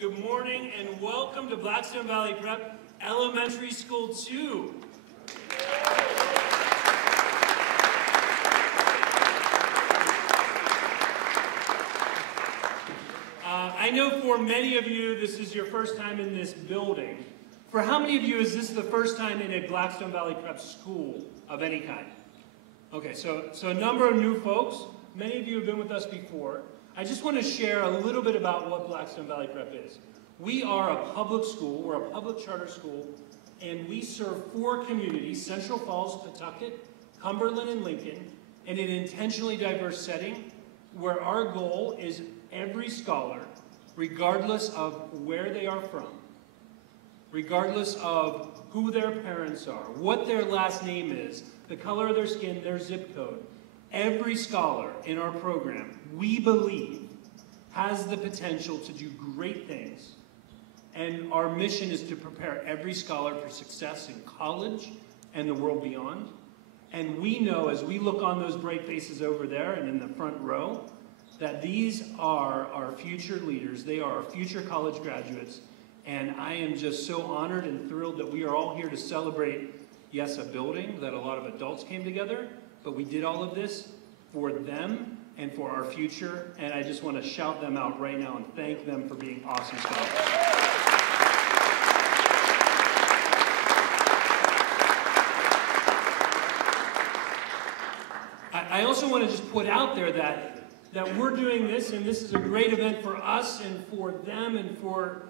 Good morning and welcome to Blackstone Valley Prep Elementary School 2. I know for many of you this is your first time in this building. For how many of you is this the first time in a Blackstone Valley Prep school of any kind? Okay, so a number of new folks. Many of you have been with us before. I just want to share a little bit about what Blackstone Valley Prep is. We are a public school, we're a public charter school, and we serve 4 communities, Central Falls, Pawtucket, Cumberland, and Lincoln, in an intentionally diverse setting where our goal is every scholar, regardless of where they are from, regardless of who their parents are, what their last name is, the color of their skin, their zip code, every scholar in our program, we believe, has the potential to do great things. And our mission is to prepare every scholar for success in college and the world beyond. And we know, as we look on those bright faces over there and in the front row, that these are our future leaders. They are our future college graduates. And I am just so honored and thrilled that we are all here to celebrate, yes, a building that a lot of adults came together, but we did all of this for them and for our future, and I just want to shout them out right now and thank them for being awesome scholars. I also want to just put out there that we're doing this, and this is a great event for us and for them and for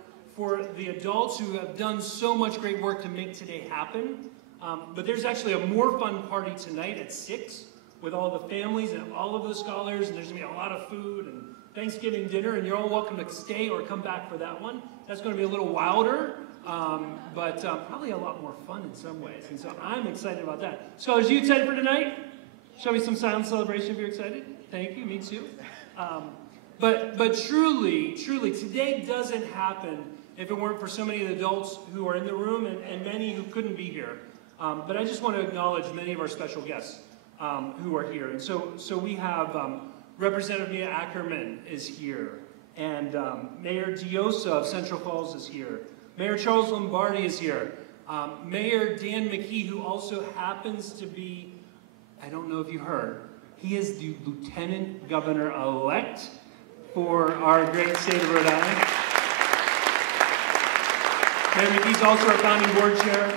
the adults who have done so much great work to make today happen. But there's actually a more fun party tonight at 6 with all the families and all of the scholars, and there's going to be a lot of food and Thanksgiving dinner, and you're all welcome to stay or come back for that one. That's going to be a little wilder, but probably a lot more fun in some ways, and so I'm excited about that. Scholars, are you excited for tonight? Show me some silent celebration if you're excited. Thank you, me too. But truly, today doesn't happen if it weren't for so many of the adults who are in the room and many who couldn't be here. But I just want to acknowledge many of our special guests who are here. And so we have Representative Mia Ackerman is here, and Mayor Diosa of Central Falls is here. Mayor Charles Lombardi is here. Mayor Dan McKee, who also happens to be, I don't know if you heard, he is the Lieutenant Governor-elect for our great state of Rhode Island. Mayor McKee's also our founding board chair.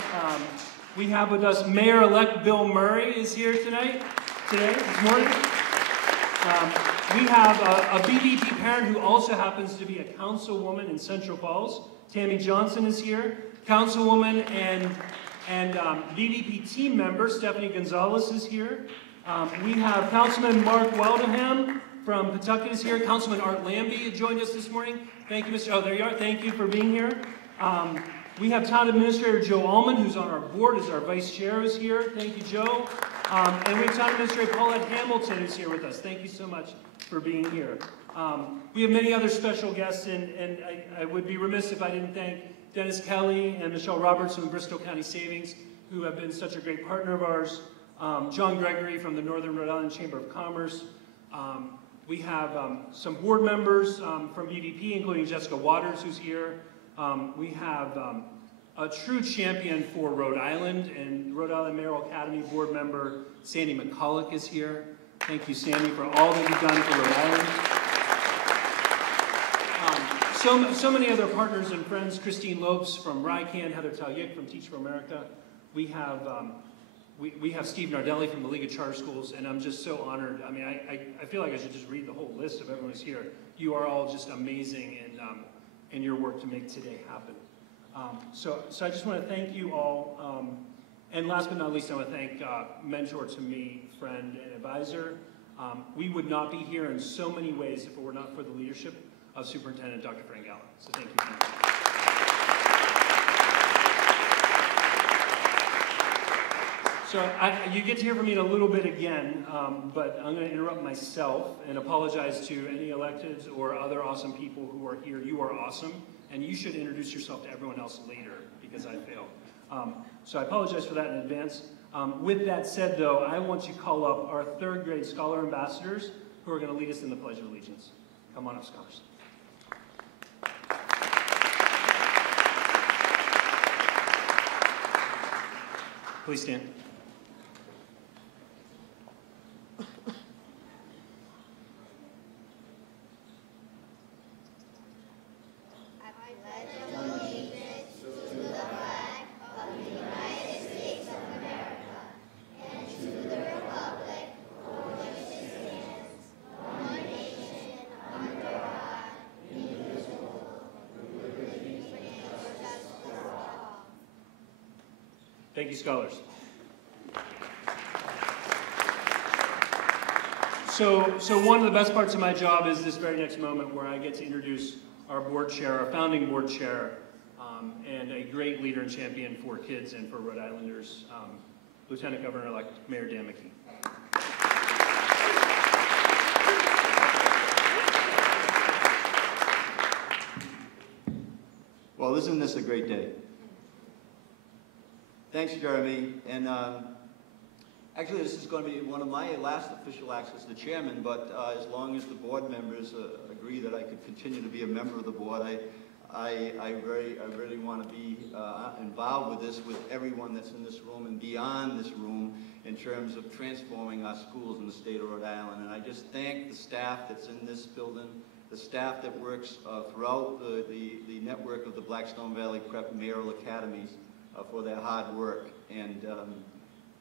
We have with us Mayor-elect Bill Murray is here this morning. We have a BVP parent who also happens to be a councilwoman in Central Falls. Tammy Johnson is here. Councilwoman and BVP team member Stephanie Gonzalez is here. We have Councilman Mark Weldeham from Pawtucket is here. Councilman Art Lambie joined us this morning. Thank you, Mr. Oh, there you are. Thank you for being here. We have Town Administrator Joe Allman, who's on our board, as our Vice Chair, is here. Thank you, Joe. And we have Town Administrator Paulette Hamilton, who's here with us. Thank you so much for being here. We have many other special guests, and I would be remiss if I didn't thank Dennis Kelly and Michelle Roberts from Bristol County Savings, who have been such a great partner of ours. John Gregory from the Northern Rhode Island Chamber of Commerce. We have some board members from BVP, including Jessica Waters, who's here. We have a true champion for Rhode Island, and Rhode Island Mayoral Academy board member Sandy McCulloch is here. Thank you, Sandy, for all that you've done for Rhode Island. So many other partners and friends, Christine Lopes from RICAN, Heather Talyik from Teach for America. We have Steve Nardelli from the League of Charter Schools, and I'm just so honored. I mean, I feel like I should just read the whole list of everyone who's here. You are all just amazing in your work to make today happen. So I just want to thank you all. And last but not least, I want to thank mentor to me, friend, and advisor. We would not be here in so many ways if it were not for the leadership of Superintendent Dr. Frank Allen. So thank you. So you get to hear from me in a little bit again, but I'm going to interrupt myself and apologize to any electeds or other awesome people who are here. You are awesome, and you should introduce yourself to everyone else later because I failed. So I apologize for that in advance. With that said, though, I want to call up our 3rd grade scholar ambassadors who are going to lead us in the Pledge of Allegiance. Come on up, scholars. Please stand. Thank you, scholars. So one of the best parts of my job is this very next moment where I get to introduce our board chair, our founding board chair, and a great leader and champion for kids and for Rhode Islanders, Lieutenant Governor-elect Mayor Dan McKee. Well, isn't this a great day? Thanks, Jeremy. And actually, this is going to be one of my last official acts as the chairman, but as long as the board members agree that I could continue to be a member of the board, I really want to be involved with this, with everyone that's in this room and beyond this room in terms of transforming our schools in the state of Rhode Island. And I just thank the staff that's in this building, the staff that works throughout the network of the Blackstone Valley Prep Mayoral Academies for their hard work. And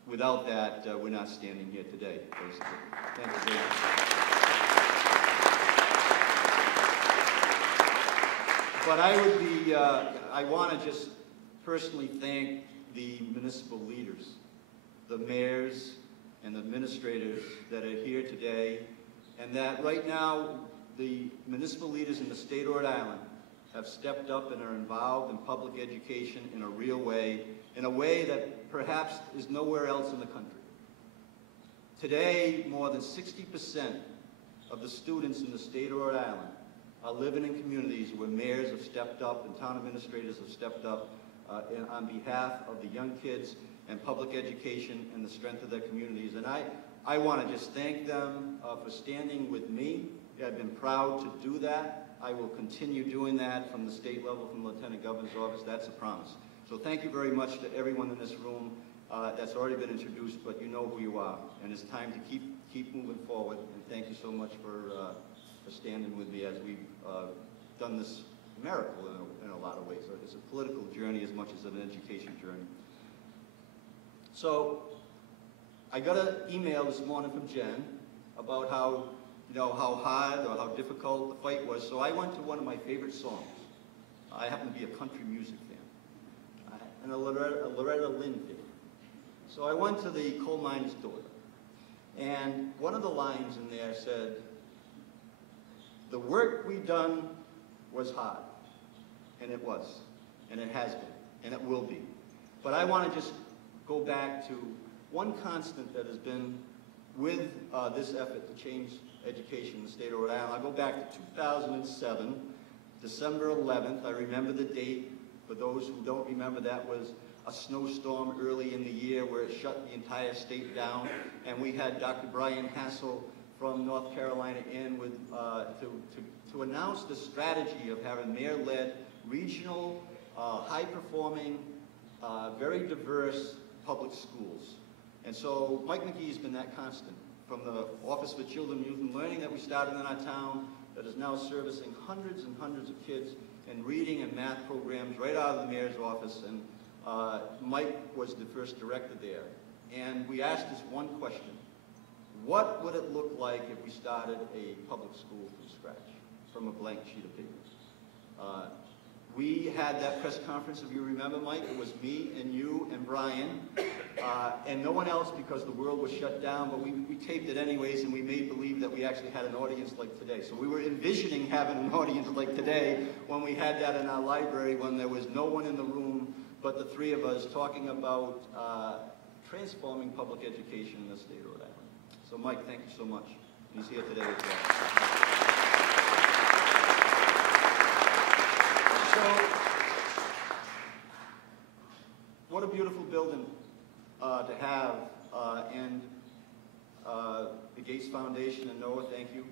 without that, we're not standing here today, basically. Thank you very much. But I want to just personally thank the municipal leaders, the mayors and the administrators that are here today, and that right now the municipal leaders in the state of Rhode Island have stepped up and are involved in public education in a real way, in a way that perhaps is nowhere else in the country. Today, more than 60% of the students in the state of Rhode Island are living in communities where mayors have stepped up and town administrators have stepped up on behalf of the young kids and public education and the strength of their communities. And I want to just thank them for standing with me. I've been proud to do that. I will continue doing that from the state level, from the Lieutenant Governor's office. That's a promise. So thank you very much to everyone in this room that's already been introduced, but you know who you are. And it's time to keep moving forward. And thank you so much for standing with me as we've done this miracle in a lot of ways. It's a political journey as much as an education journey. So I got an email this morning from Jen about how hard or how difficult the fight was. So I went to one of my favorite songs. I happen to be a country music fan and a Loretta Lynn fan. So I went to the Coal Miner's Daughter. And one of the lines in there said, "The work we done was hard." And it was. And it has been. And it will be. But I want to just go back to one constant that has been with this effort to change education in the state of Rhode Island. I go back to 2007, December 11th. I remember the date. For those who don't remember, that was a snowstorm early in the year where it shut the entire state down. And we had Dr. Brian Hassel from North Carolina in with, to announce the strategy of having mayor-led, regional, high-performing, very diverse public schools. And so Mike McGee's been that constant, from the Office for Children, Youth, and Learning that we started in our town that is now servicing hundreds and hundreds of kids in reading and math programs right out of the mayor's office. And Mike was the first director there. And we asked this one question: what would it look like if we started a public school from scratch, from a blank sheet of paper? We had that press conference, if you remember, Mike. It was me and you and Brian, and no one else because the world was shut down, but we taped it anyways, and we made believe that we actually had an audience like today. So we were envisioning having an audience like today when we had that in our library, when there was no one in the room but the three of us talking about transforming public education in the state of Rhode Island. So Mike, thank you so much. He's here today as well. So, what a beautiful building to have, and the Gates Foundation and Noah, thank you.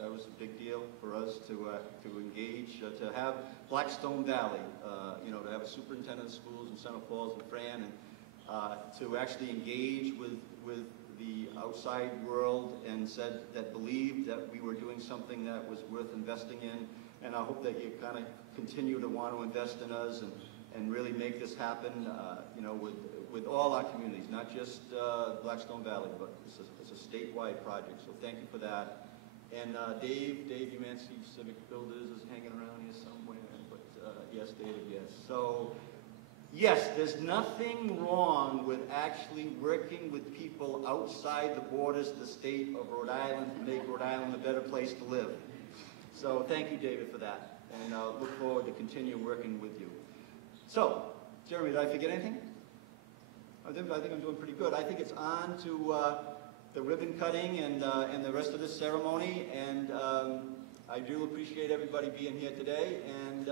That was a big deal for us to engage, to have Blackstone Valley, to have a superintendent of schools in Center Falls and Fran, and to actually engage with the outside world and said that believed that we were doing something that was worth investing in. And I hope that you kind of continue to want to invest in us and really make this happen, you know, with all our communities, not just Blackstone Valley, but it's a statewide project. So thank you for that. And Dave Umansky, Civic Builders, is hanging around here somewhere. But yes, David, yes. So yes, there's nothing wrong with actually working with people outside the borders of the state of Rhode Island to make Rhode Island a better place to live. So thank you, David, for that. And I look forward to continue working with you. So, Jeremy, did I forget anything? I think I'm doing pretty good. I think it's on to the ribbon cutting and the rest of this ceremony. And I do appreciate everybody being here today. And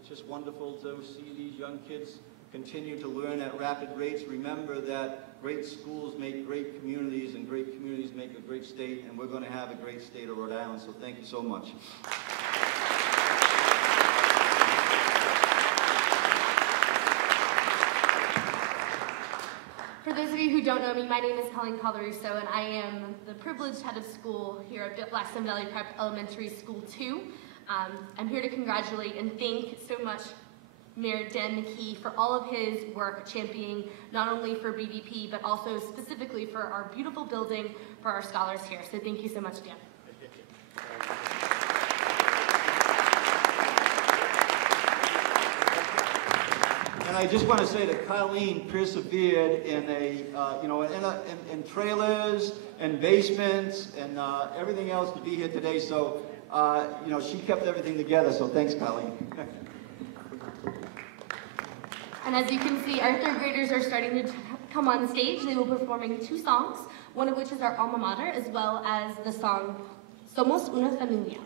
it's just wonderful to see these young kids continue to learn at rapid rates. Remember that great schools make great communities, and great communities make a great state, and we're going to have a great state of Rhode Island. So thank you so much. For those of you who don't know me, my name is Colleen Calderuso, and I am the privileged head of school here at Blackstone Valley Prep Elementary School 2. I'm here to congratulate and thank so much Mayor Dan McKee for all of his work championing not only for BVP, but also specifically for our beautiful building for our scholars here. So thank you so much, Dan. And I just want to say that Colleen persevered in in trailers and basements and everything else to be here today. So, she kept everything together. So thanks, Colleen. And as you can see, our third graders are starting to come on stage. They will be performing 2 songs, one of which is our alma mater, as well as the song Somos una Familia.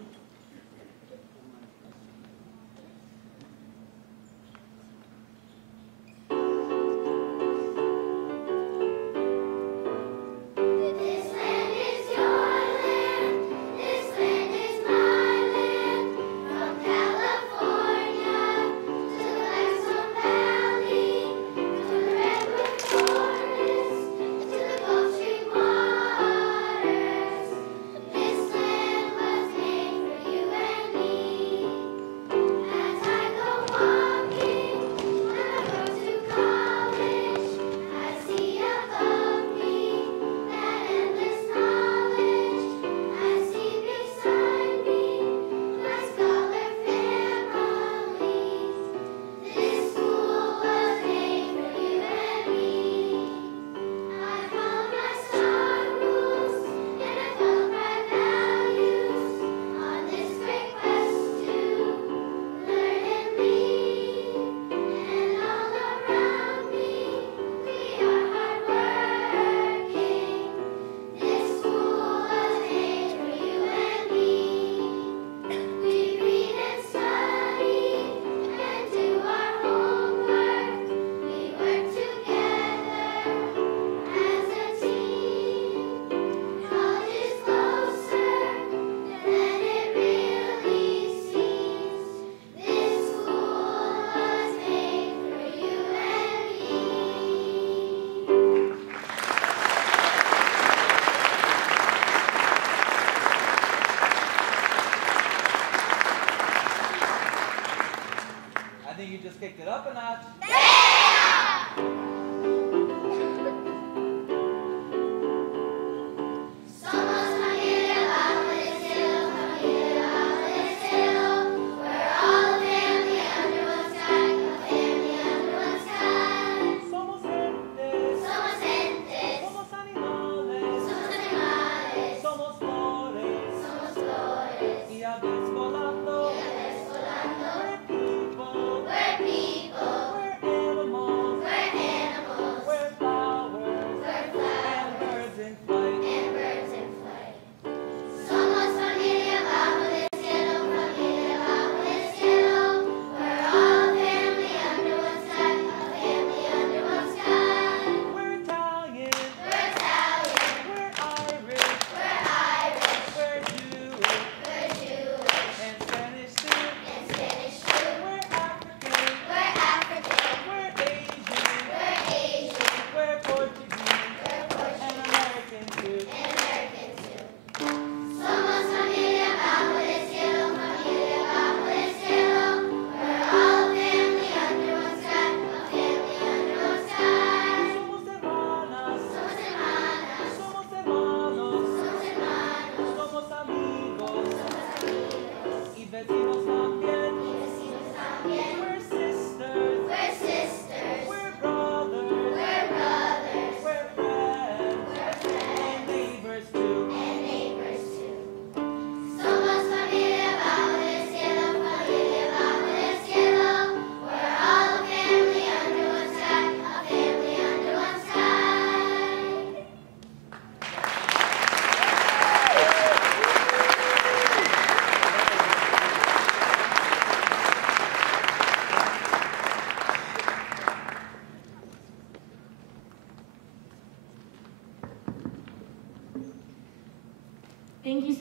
We're people.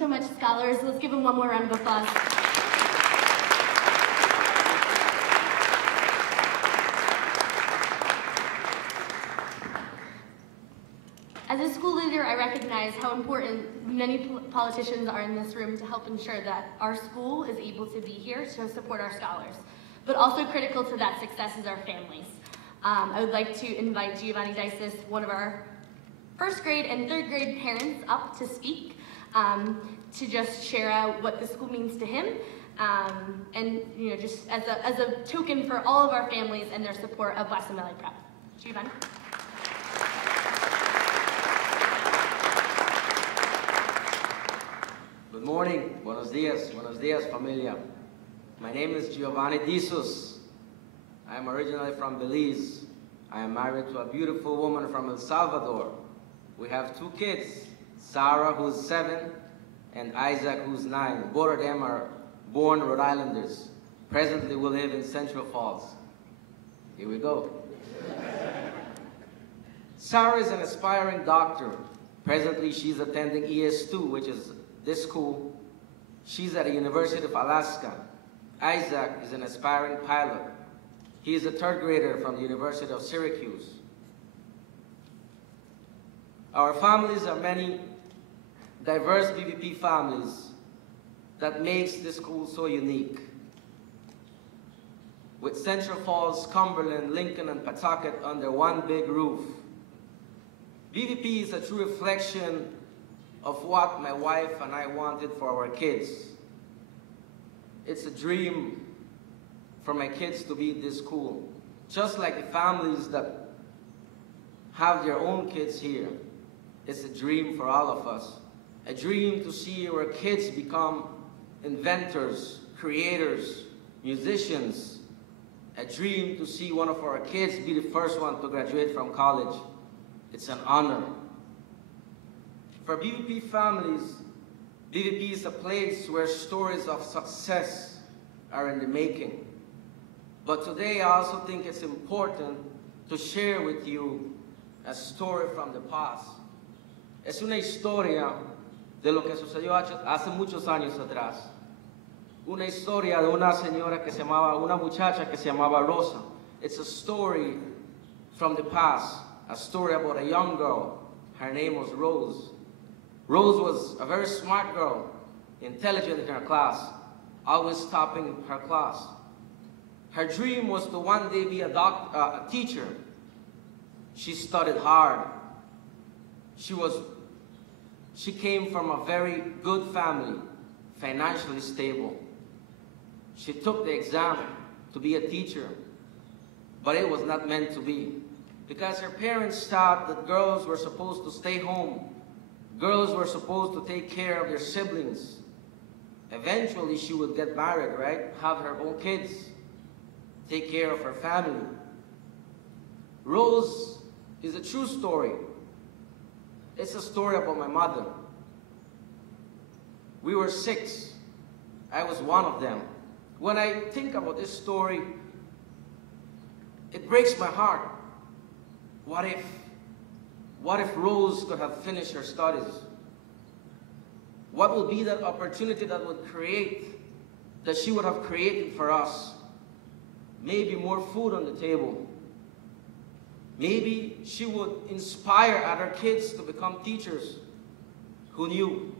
so much, scholars. Let's give them one more round of applause. As a school leader, I recognize how important many politicians are in this room to help ensure that our school is able to be here to support our scholars. But also critical to that success is our families. I would like to invite Giovanni Dices, one of our first grade and third grade parents, up to speak, to just share out what the school means to him, and just as a token for all of our families and their support of Blackstone Valley Prep. Giovanni. Good morning, buenos dias, familia. My name is Giovanni Disos. I am originally from Belize. I am married to a beautiful woman from El Salvador. We have 2 kids, Sarah, who's 7, and Isaac, who's 9. Both of them are born Rhode Islanders. Presently, we live in Central Falls. Here we go. Sarah is an aspiring doctor. Presently, she's attending ES2, which is this school. She's at the University of Alaska. Isaac is an aspiring pilot. He is a 3rd grader from the University of Syracuse. Our families are many diverse BVP families that makes this school so unique. With Central Falls, Cumberland, Lincoln, and Pawtucket under one big roof. BVP is a true reflection of what my wife and I wanted for our kids. It's a dream for my kids to be at this school, just like the families that have their own kids here. It's a dream for all of us. A dream to see our kids become inventors, creators, musicians. A dream to see one of our kids be the first one to graduate from college. It's an honor. For BVP families, BVP is a place where stories of success are in the making. But today I also think it's important to share with you a story from the past. Es una historia de lo que sucedió hace muchos años atrás. Una historia de una señora que se llamaba, una muchacha que se llamaba Rosa. It's a story from the past, a story about a young girl. Her name was Rose. Rose was a very smart girl, intelligent in her class, always topping her class. Her dream was to one day be a teacher. She studied hard. She came from a very good family, financially stable. She took the exam to be a teacher, but it was not meant to be, because her parents thought that girls were supposed to stay home. Girls were supposed to take care of their siblings. Eventually, she would get married, right? Have her own kids. Take care of her family. Rose is a true story. It's a story about my mother. We were 6. I was one of them. When I think about this story, it breaks my heart. What if Rose could have finished her studies? What would be that opportunity that would create, that she would have created for us? Maybe more food on the table. Maybe she would inspire other kids to become teachers. Who knew?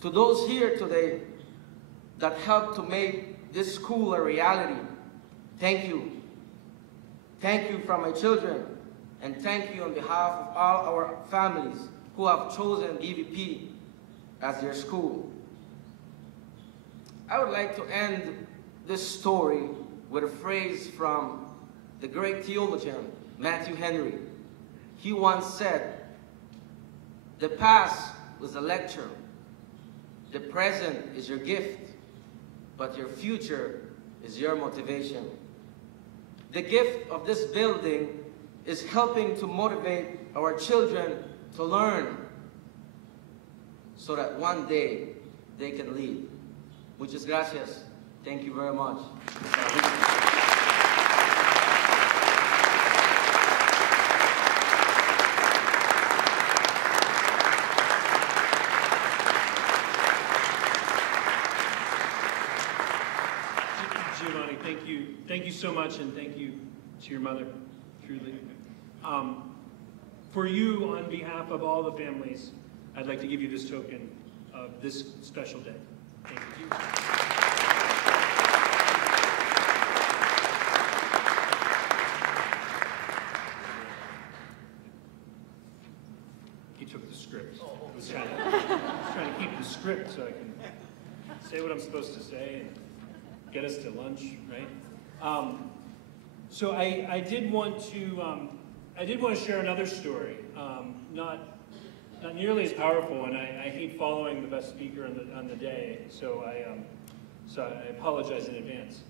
To those here today that helped to make this school a reality, thank you. Thank you from my children, and thank you on behalf of all our families who have chosen BVP as their school. I would like to end this story with a phrase from the great theologian, Matthew Henry. He once said, "The past was a lecture, the present is your gift, but your future is your motivation." The gift of this building is helping to motivate our children to learn so that one day they can lead. Muchas gracias. Thank you very much. Thank you so much, and thank you to your mother, truly. For you, on behalf of all the families, I'd like to give you this token of this special day. Thank you. He took the script. I was trying to keep the script so I can say what I'm supposed to say and get us to lunch, right? So I did want to share another story, not nearly as powerful, and I hate following the best speaker on the day, so I apologize in advance.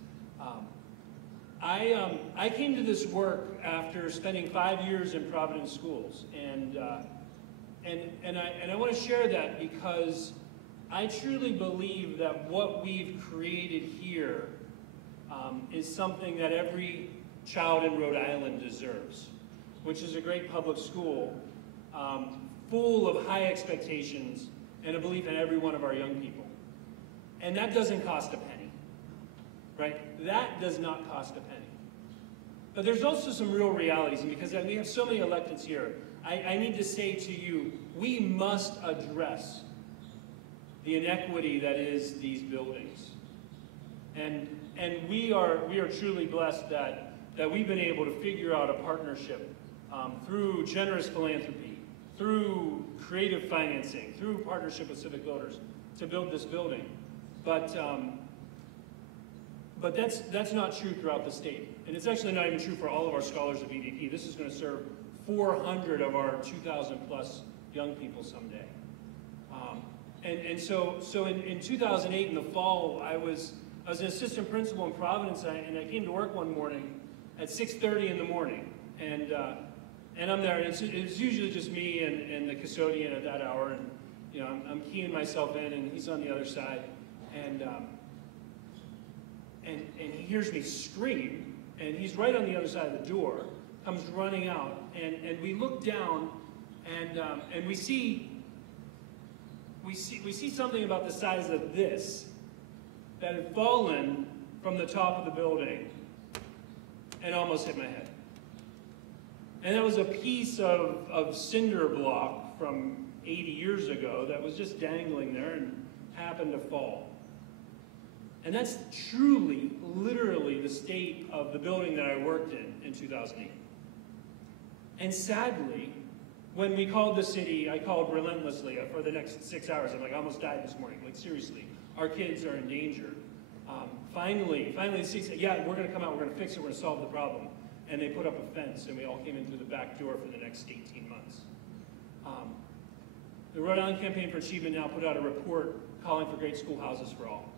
I came to this work after spending 5 years in Providence schools, and I want to share that because I truly believe that what we've created here is something that every child in Rhode Island deserves, which is a great public school full of high expectations and a belief in every one of our young people. And that doesn't cost a penny, right? That does not cost a penny. But there's also some real realities, and because we have so many electeds here, I need to say to you, we must address the inequity that is these buildings. And we are truly blessed that we've been able to figure out a partnership through generous philanthropy, through creative financing, through partnership with civic voters to build this building. But that's not true throughout the state. And it's actually not even true for all of our scholars at BVP. This is going to serve 400 of our 2,000 plus young people someday. So in 2008 in the fall, I was an assistant principal in Providence, and I came to work one morning at 6:30 in the morning, and I'm there, and it's usually just me and the custodian at that hour, and you know I'm keying myself in, and he's on the other side, and he hears me scream, and he's right on the other side of the door, comes running out, and we look down, and we see something about the size of this that had fallen from the top of the building and almost hit my head. And that was a piece of cinder block from 80 years ago that was just dangling there and happened to fall. And that's truly, literally the state of the building that I worked in 2008. And sadly, when we called the city, I called relentlessly for the next 6 hours. I'm like, I almost died this morning. Like, seriously, our kids are in danger. Finally, the city said, yeah, we're going to come out, we're going to fix it, we're going to solve the problem. And they put up a fence, and we all came in through the back door for the next 18 months. The Rhode Island Campaign for Achievement now put out a report calling for great schoolhouses for all.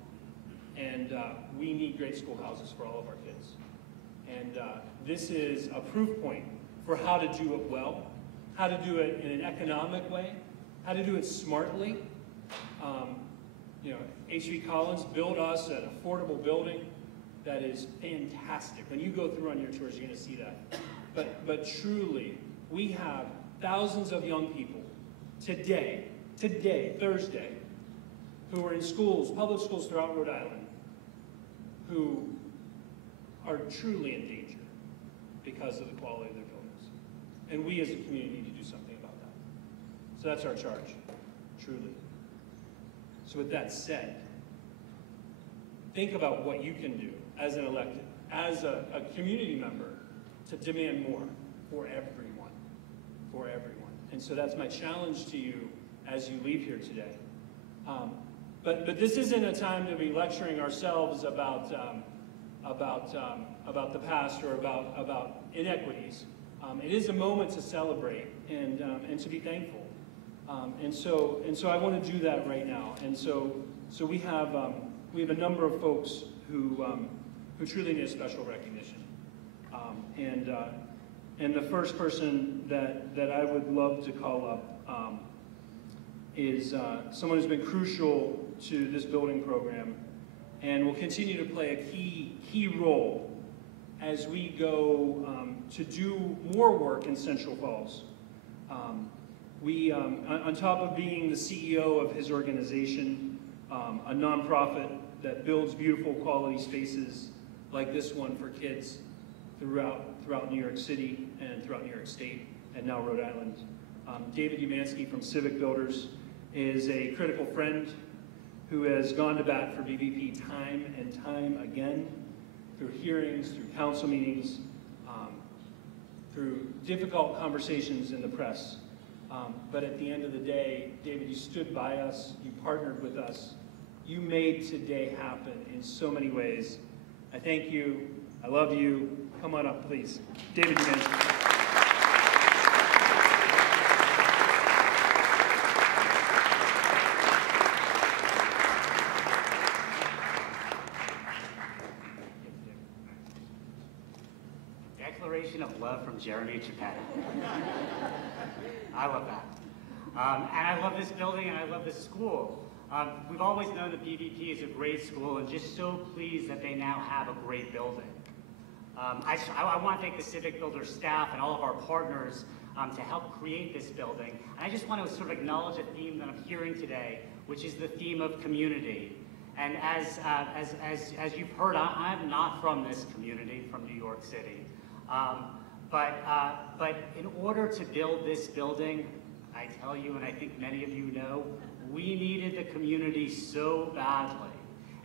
And we need great schoolhouses for all of our kids. And this is a proof point for how to do it well, how to do it in an economic way, how to do it smartly. You know, H.V. Collins built us an affordable building that is fantastic. When you go through on your tours, you're going to see that. But truly, we have thousands of young people today, Thursday, who are in schools, public schools throughout Rhode Island, who are truly in danger because of the quality of their buildings. And we as a community need to do something about that. So that's our charge, truly. So with that said, think about what you can do as an elected, as a community member, to demand more for everyone, And so that's my challenge to you as you leave here today. But this isn't a time to be lecturing ourselves about the past or about inequities. It is a moment to celebrate and to be thankful. And so I want to do that right now. And so we have a number of folks who truly need a special recognition. And the first person that I would love to call up is someone who's been crucial to this building program and will continue to play a key role as we go to do more work in Central Falls. We, on top of being the CEO of his organization, a nonprofit that builds beautiful quality spaces like this one for kids throughout New York City and throughout New York State and now Rhode Island. David Umansky from Civic Builders is a critical friend who has gone to bat for BVP time and time again, through hearings, through council meetings, through difficult conversations in the press. But at the end of the day, David, you stood by us, you partnered with us, you made today happen in so many ways. I thank you, I love you. Come on up, please. David Umansky. Declaration of love from Jeremy Geppetto. I love that. And I love this building and I love this school. We've always known that BVP is a great school and just so pleased that they now have a great building. I want to thank the Civic Builders staff and all of our partners to help create this building. And I just want to sort of acknowledge a theme that I'm hearing today, which is the theme of community. And as you've heard, I'm not from this community, from New York City. But in order to build this building, I tell you, and I think many of you know, we needed the community so badly.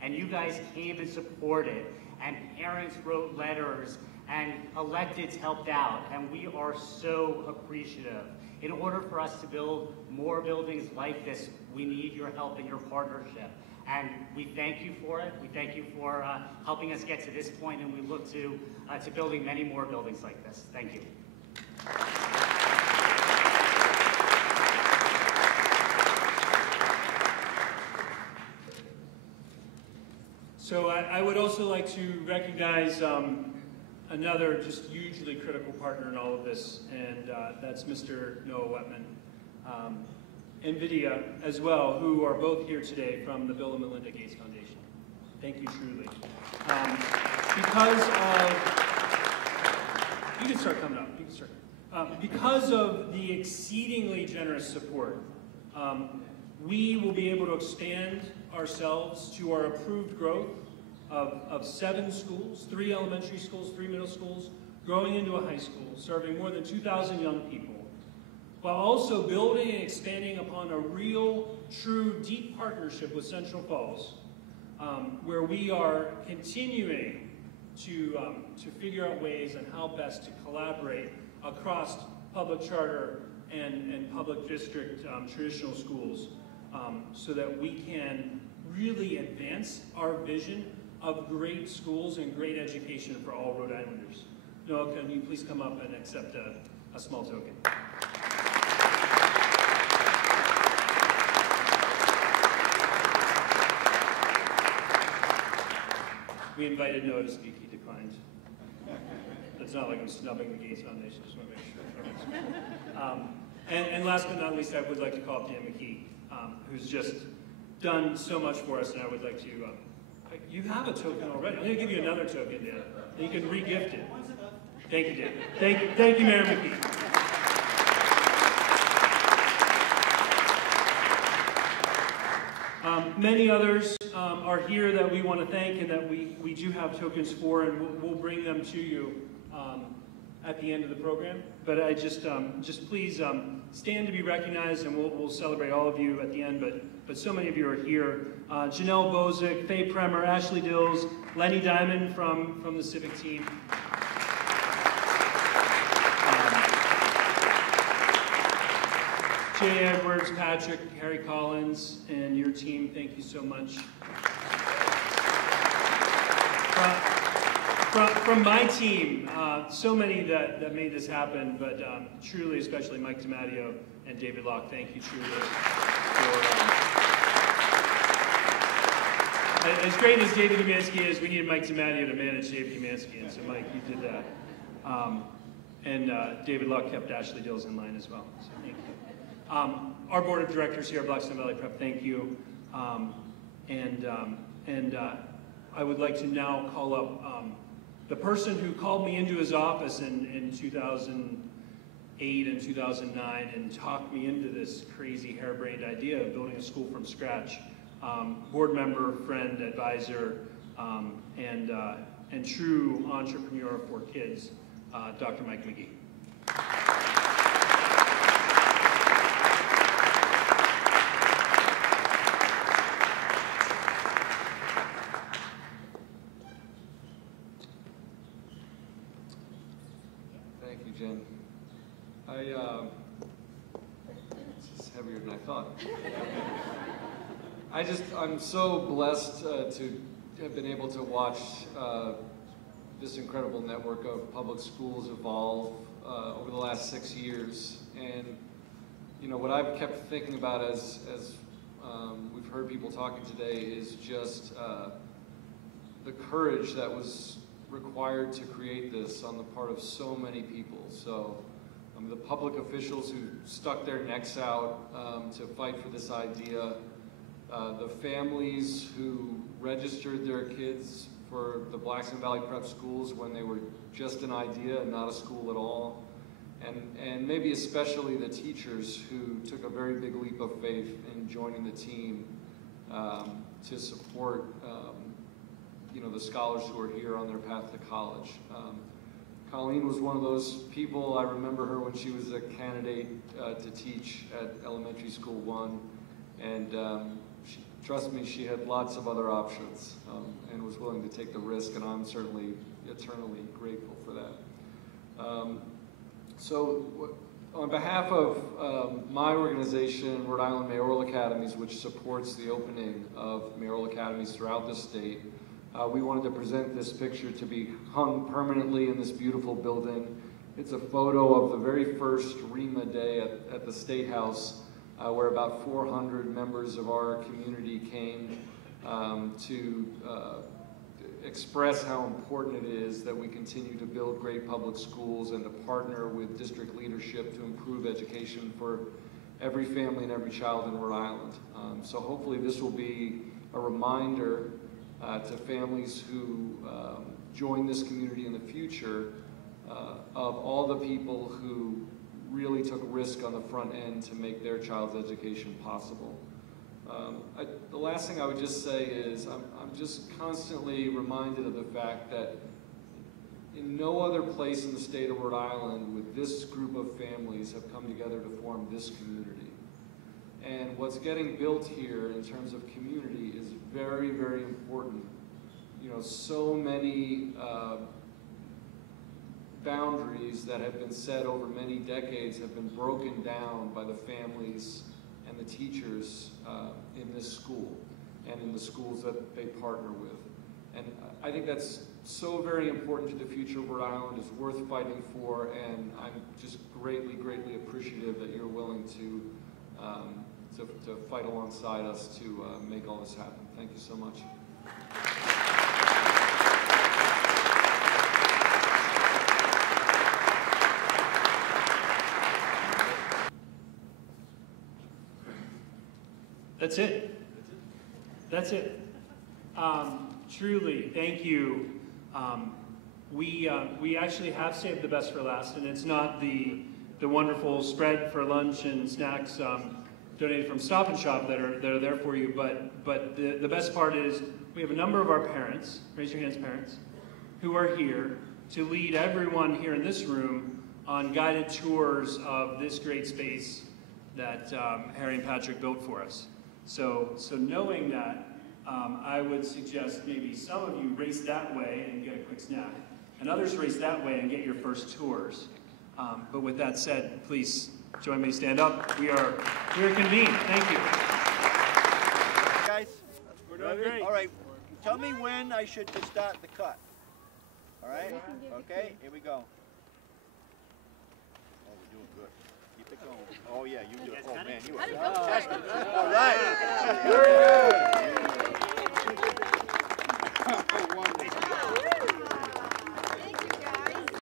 And you guys came and supported, and parents wrote letters, and electeds helped out, and we are so appreciative. In order for us to build more buildings like this, we need your help and your partnership. And we thank you for it. We thank you for helping us get to this point, and we look to building many more buildings like this. Thank you. So I would also like to recognize another just hugely critical partner in all of this, and that's Mr. Noah Wetman. NVIDIA as well, who are both here today from the Bill and Melinda Gates Foundation. Thank you truly. Because of, you can start coming up, you can start. Because of the exceedingly generous support, we will be able to expand ourselves to our approved growth of 7 schools, 3 elementary schools, 3 middle schools, growing into a high school, serving more than 2,000 young people, while also building and expanding upon a real, true, deep partnership with Central Falls, where we are continuing to figure out ways on how best to collaborate across public charter and public district traditional schools, so that we can really advance our vision of great schools and great education for all Rhode Islanders. Noah, can you please come up and accept a small token? We invited Noah to speak, he declined. It's not like I'm snubbing the Gates Foundation, just want to make sure. And last but not least, I would like to call up Dan McKee, who's just done so much for us, and I would like to, you have a token already. I'm going to give you another token, Dan. You can re-gift it. Thank you, Dan. Thank you, Mayor McKee. Many others are here that we want to thank and that we do have tokens for, and we'll bring them to you at the end of the program. But I just please stand to be recognized, and we'll celebrate all of you at the end. But so many of you are here. Janelle Bozick, Faye Premer, Ashley Dills, Lenny Diamond from the Civic team. Jay Edwards, Patrick, Harry Collins, and your team, thank you so much. From my team, so many that made this happen, but truly, especially Mike DiMatteo and David Locke, thank you truly. As great as David Umansky is, we needed Mike DiMatteo to manage David Umansky, and so Mike, you did that. And David Locke kept Ashley Dills in line as well, so thank you. Our board of directors here at Blackstone Valley Prep, thank you. I would like to now call up the person who called me into his office in 2008 and 2009 and talked me into this crazy harebrained idea of building a school from scratch. Board member, friend, advisor, and and true entrepreneur for kids, Dr. Mike McGee. Thank you, Jen. It's heavier than I thought. I'm so blessed to have been able to watch this incredible network of public schools evolve over the last 6 years. And you know, what I've kept thinking about as we've heard people talking today is just the courage that was required to create this on the part of so many people. So the public officials who stuck their necks out to fight for this idea, the families who registered their kids for the Blackstone Valley Prep schools when they were just an idea and not a school at all, and maybe especially the teachers who took a very big leap of faith in joining the team to support you know, the scholars who are here on their path to college. Colleen was one of those people. I remember her when she was a candidate to teach at Elementary School 1, and trust me, she had lots of other options and was willing to take the risk, and I'm certainly eternally grateful for that. So on behalf of my organization, Rhode Island Mayoral Academies, which supports the opening of mayoral academies throughout the state, we wanted to present this picture to be hung permanently in this beautiful building. It's a photo of the very first REMA day at the State House, where about 400 members of our community came to express how important it is that we continue to build great public schools and to partner with district leadership to improve education for every family and every child in Rhode Island. So hopefully this will be a reminder to families who join this community in the future of all the people who really took risk on the front end to make their child's education possible. The last thing I would just say is I'm just constantly reminded of the fact that in no other place in the state of Rhode Island would this group of families have come together to form this community. And what's getting built here in terms of community is very, very important. You know, so many boundaries that have been set over many decades have been broken down by the families and the teachers in this school and in the schools that they partner with. And I think that's so very important to the future of Rhode Island. It's worth fighting for, and I'm just greatly, greatly appreciative that you're willing to fight alongside us to make all this happen. Thank you so much. That's it. That's it. Truly, thank you. We actually have saved the best for last, and it's not the wonderful spread for lunch and snacks donated from Stop and Shop that are there for you, but the best part is we have a number of our parents, raise your hands parents, who are here to lead everyone here in this room on guided tours of this great space that Harry and Patrick built for us. So knowing that, I would suggest maybe some of you race that way and get a quick snack, and others race that way and get your first tours. But with that said, please join me, stand up. We are convened. Thank you. Guys, we're doing great. All right, tell me when I should just start the cut. All right? Okay, here we go. Oh, we're doing good. Keep it going. Oh yeah, you do it. Oh man, you are fantastic. All right.